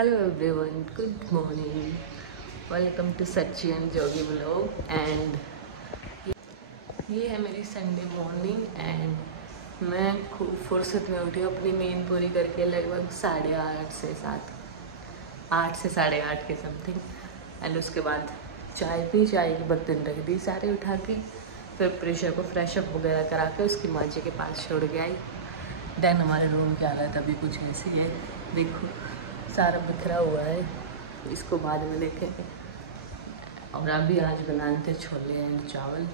Hello everyone, good morning, welcome to Sachchi and Jogi blog. And ये है मेरी संडे मॉर्निंग एंड मैं खूब फुर्सत में उठी अपनी नींद पूरी करके लगभग 8:30 से 7, 8 से 8:30 के समथिंग। एंड उसके बाद चाय पी, चाय के बर्तन रख दी सारे उठा के, फिर प्रेशर को फ्रेश अप वगैरह करा के उसकी माँ जी के पास छोड़ के आई। देन हमारे रूम की हालत अभी कुछ ऐसी है, देखो सारा बिखरा हुआ है, इसको बाद में देखेंगे। और अभी आज बनाने थे छोले एंड चावल,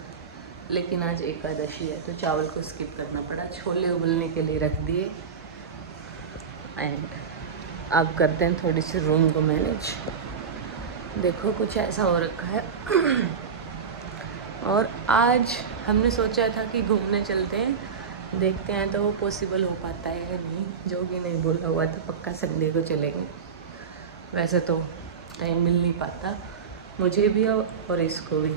लेकिन आज एकादशी है तो चावल को स्किप करना पड़ा, छोले उबलने के लिए रख दिए। एंड अब करते हैं थोड़ी सी रूम को मैनेज। देखो कुछ ऐसा हो रखा है। और आज हमने सोचा था कि घूमने चलते हैं, देखते हैं तो वो पॉसिबल हो पाता है या नहीं। जो कि नहीं बोला हुआ तो पक्का संडे को चलेंगे। वैसे तो टाइम मिल नहीं पाता मुझे भी और इसको भी,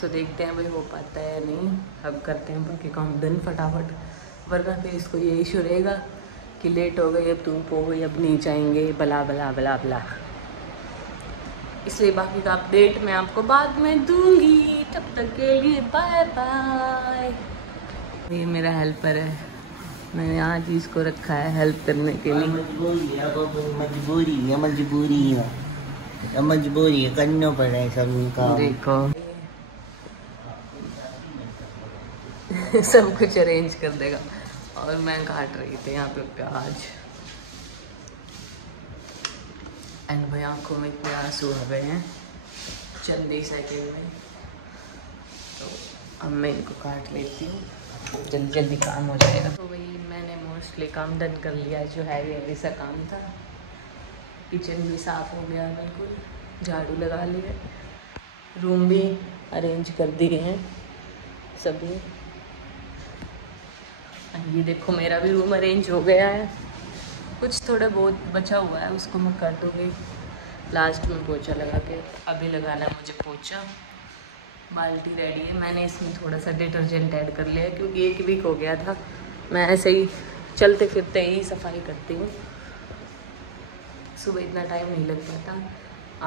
सो देखते हैं भाई हो पाता है या नहीं। अब करते हैं बाकी काम डन फटाफट, वरना फिर इसको ये इशू रहेगा कि लेट हो गई, अब धूप हो गई, अब नहीं जाएंगे, बला बला बला बला। इसलिए बाकी का अपडेट मैं आपको बाद में दूंगी। तब तक के लिए बाय बाय। ये मेरा हेल्पर है, मैंने आज इसको रखा है हेल्प करने के लिए। मजबूरी है, करना पड़ा है सभी का। देखो सब कुछ अरेंज कर देगा। और मैं काट रही थी यहाँ पे प्याज। एंड भाई आंखों में इतने आंसू आ गए हैं चंद ही सेकेंड में, तो अब मैं इनको काट लेती हूँ, जल्दी जल्दी काम हो जाएगा। तो वही मैंने मोस्टली काम डन कर लिया, जो हैवी सा काम था। किचन भी साफ़ हो गया, बिल्कुल झाड़ू लगा लिए, रूम भी अरेंज कर दिए हैं सभी। ये देखो मेरा भी रूम अरेंज हो गया है। कुछ थोड़ा बहुत बचा हुआ है, उसको मैं कर दूँगी लास्ट में पोछा लगा के। अभी लगाना है मुझे पोछा। बाल्टी रेडी है, मैंने इसमें थोड़ा सा डिटर्जेंट ऐड कर लिया क्योंकि 1 वीक हो गया था। मैं ऐसे ही चलते फिरते ही सफाई करती हूँ, सुबह इतना टाइम नहीं लग पाता।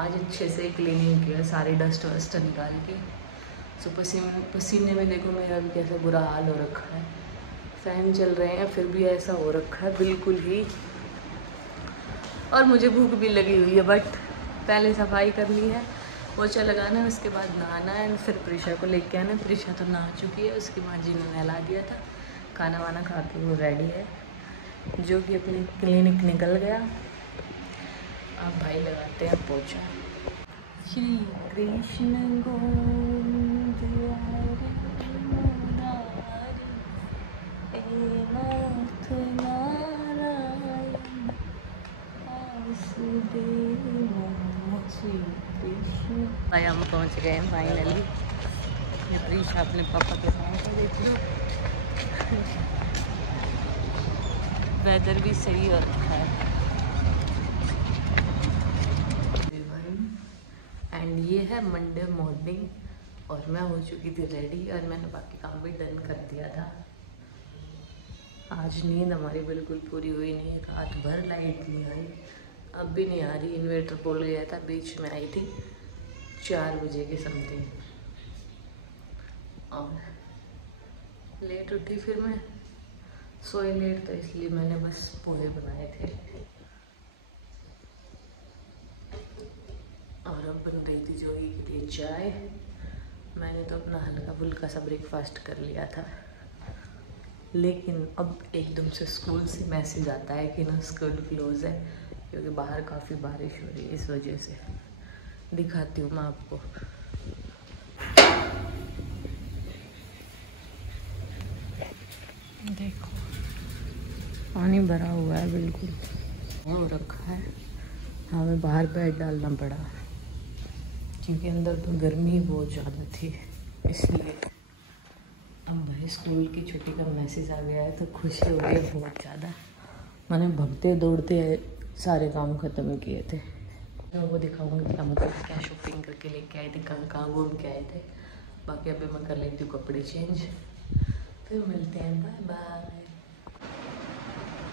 आज अच्छे से क्लीनिंग किया, सारी डस्ट वस्ट निकाल के। सो पसीने में देखो मेरा भी कैसा बुरा हाल हो रखा है। फ़ैन चल रहे हैं फिर भी ऐसा हो रखा है बिल्कुल ही। और मुझे भूख भी लगी हुई है, बट पहले सफाई करनी है, पोछा लगाना है, उसके बाद नहाना है, फिर प्रीशा को लेके आना है। प्रीशा तो नहा चुकी है, उसकी माँ जी ने नहला दिया था। खाना वाना खा के वो रेडी है, जो कि अपनी क्लिनिक निकल गया। अब भाई लगाते हैं पोछा। श्री कृष्ण गोविंद हरे मुरारी, हे नाथ नारायण वासुदेव श्री कृष्ण। भाई हम पहुंच गए हैं फाइनली। ये प्रीशा अपने पापा के साथ है, देख लो। वेदर भी सही हो रखा है। एंड ये है मंडे मॉर्निंग और मैं हो चुकी थी रेडी और मैंने बाकी काम भी डन कर दिया था। आज नींद हमारी बिल्कुल पूरी हुई नहीं, रात भर लाइट नहीं आई, अब भी नहीं आ रही। इन्वर्टर बोल गया था, बीच में आई थी 4 बजे के समथिंग और लेट उठी। फिर मैं सोई लेट, तो इसलिए मैंने बस पोहे बनाए थे। और अब बन रही थी जोगी के लिए चाय। मैंने तो अपना हल्का फुल्का सा ब्रेकफास्ट कर लिया था, लेकिन अब एकदम से स्कूल से मैसेज आता है कि ना स्कूल क्लोज है, क्योंकि बाहर काफ़ी बारिश हो रही है। इस वजह से दिखाती हूँ मैं आपको। देखो पानी भरा हुआ है, बिल्कुल हो रखा है। हमें बाहर बेड डालना पड़ा क्योंकि अंदर तो गर्मी बहुत ज़्यादा थी, इसलिए। अब भाई स्कूल की छुट्टी का मैसेज आ गया है तो खुशी हो रही है बहुत ज़्यादा। मैंने भगते दौड़ते सारे काम ख़त्म किए थे। मैं वो दिखाऊंगी क्या, मतलब क्या शॉपिंग करके लेके आए थे, कहाँ कहाँ घूम के आए थे। बाकी अभी मैं कर लेती हूँ कपड़े चेंज, फिर मिलते हैं। Bye bye.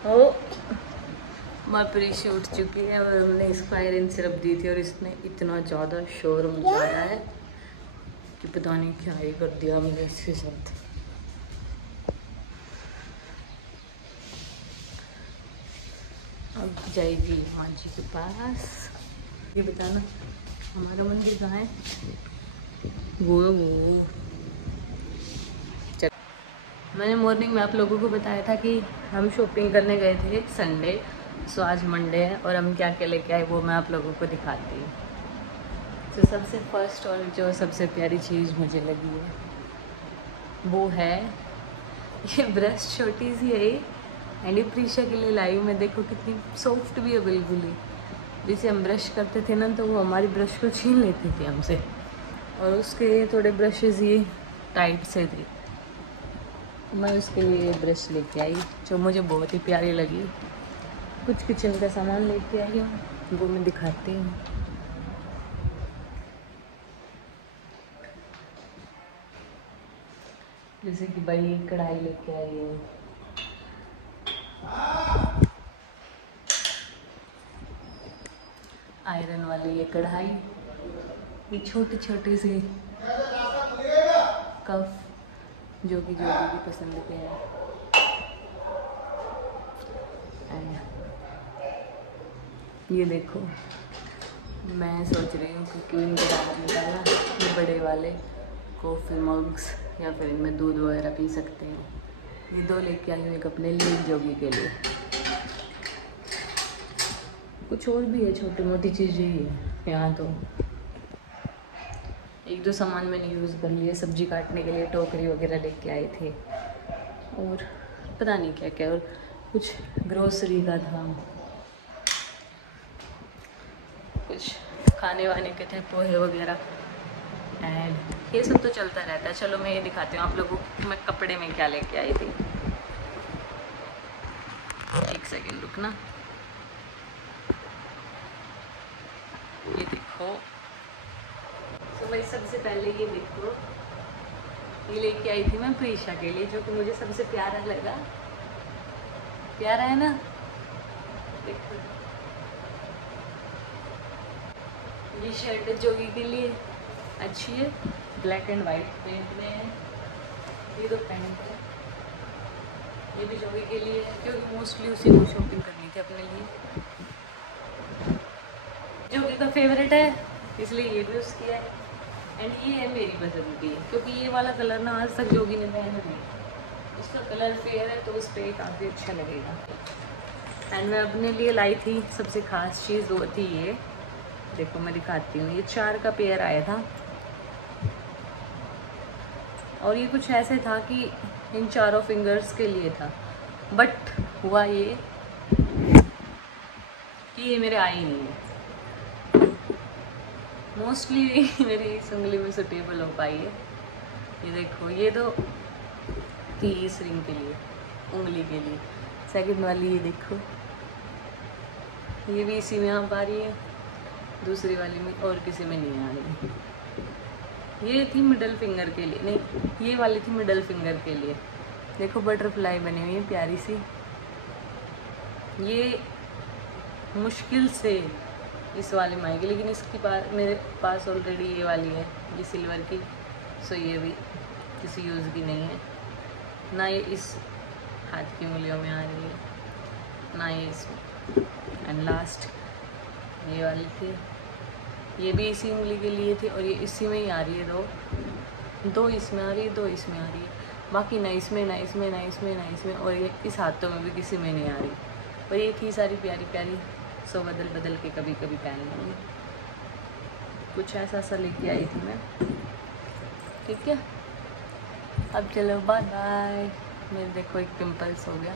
ओ माँ उठ चुकी है और हमने इसको आयरन सिरप दी थी और इसने इतना ज़्यादा शोर मचाया है कि पता नहीं क्या ही कर दिया हमने इसके साथ। अब जाएगी माँ जी के पास। ये बताना हमारा मंदिर कहाँ है? वो चल, मैंने मॉर्निंग में आप लोगों को बताया था कि हम शॉपिंग करने गए थे संडे, सो आज मंडे है और हम क्या क्या लेके आए वो मैं आप लोगों को दिखाती हूँ। तो सबसे फर्स्ट और जो सबसे प्यारी चीज़ मुझे लगी है वो है ये ब्रश। छोटी सी है एंड ये प्रीशा के लिए लाई हूँ मैं। देखो कितनी सॉफ्ट भी है बिल्कुल ही। जिसे हम ब्रश करते थे ना तो वो हमारी ब्रश को छीन लेती थी हमसे, और उसके थोड़े ब्रशेज़ ये टाइट से थे। मैं उसके लिए ये ब्रश लेके आई जो मुझे बहुत ही प्यारी लगी। कुछ किचन का सामान लेके आई हूँ वो मैं दिखाती हूँ। जैसे कि बड़ी कढ़ाई लेके आई हूँ, आयरन वाली ये कढ़ाई, ये छोटे छोटे से कफ जो कि भी पसंद के हैं। ये देखो मैं सोच रही हूँ कि क्यों इनके बाहर निकालना, ये बड़े वाले कॉफ़ी मग्स या फिर इनमें दूध वगैरह पी सकते हैं। ये 2 लेके आई हूँ, एक अपने लिए जोगी के लिए। कुछ और भी है, छोटी मोटी चीज़ें ही है यहाँ। तो 1-2 सामान मैंने यूज़ कर लिए। सब्जी काटने के लिए टोकरी वगैरह लेके आए थे और पता नहीं क्या क्या, और कुछ ग्रोसरी का था, कुछ खाने वाने के थे, पोहे वगैरह, एंड ये सब तो चलता रहता है। चलो मैं ये दिखाती हूँ आप लोगों को मैं कपड़े में क्या लेके आई थी। एक सेकेंड रुकना। ये देखो, तो भाई सबसे पहले ये देखो, ये लेके आई थी मैं प्रीशा के लिए, जो कि मुझे सबसे प्यारा लगा। प्यारा है ना? देखो ये शर्ट जोगी के लिए अच्छी है, ब्लैक एंड वाइट पेंट में है। ये 2 पैंट है, ये भी जोगी के लिए है क्योंकि मोस्टली उसी को शॉपिंग करनी थी अपने लिए। जोगी का फेवरेट है इसलिए ये भी उसकी है, एंड ये है मेरी पसंद की क्योंकि ये वाला कलर ना आज तक जोगी ने पहना नहीं। उसका कलर फेयर है तो उस पर काफ़ी अच्छा लगेगा। एंड मैं अपने लिए लाई थी सबसे ख़ास चीज़ वो थी ये देखो, मैं दिखाती हूँ। ये 4 का पेयर आया था और ये कुछ ऐसे था कि इन 4 फिंगर्स के लिए था, बट हुआ ये कि ये मेरे आई नहीं है। मोस्टली मेरी इस उंगली में सुटेबल हो पाई है। ये देखो, ये तो थी इस रिंग के लिए, उंगली के लिए। सेकंड वाली ये देखो, ये भी इसी में आ पा रही है, दूसरी वाली में और किसी में नहीं आ रही। ये थी मिडल फिंगर के लिए, नहीं ये वाली थी मिडल फिंगर के लिए। देखो बटरफ्लाई बनी हुई है प्यारी सी। ये मुश्किल से इस वाली में आएगी, लेकिन इसके पास मेरे पास ऑलरेडी ये वाली है, ये सिल्वर की, सो ये भी किसी यूज़ की नहीं है। ना ये इस हाथ की उंगलियों में आ रही है, ना ये इसमें। एंड लास्ट ये वाली थी, ये भी इसी उंगली के लिए थी और ये इसी में ही आ रही है। दो इसमें आ रही है, 2 इसमें आ रही है, बाकी ना इसमें ना इसमें ना इसमें ना इसमें, और ये इस हाथों में भी किसी में नहीं आ रही। और ये थी सारी प्यारी प्यारी, सो बदल बदल के कभी कभी पहन लूँगी। कुछ ऐसा सा लेके आई थी मैं। ठीक है, अब चलो बाय बाय। मेरे देखो एक पिंपल्स हो गया।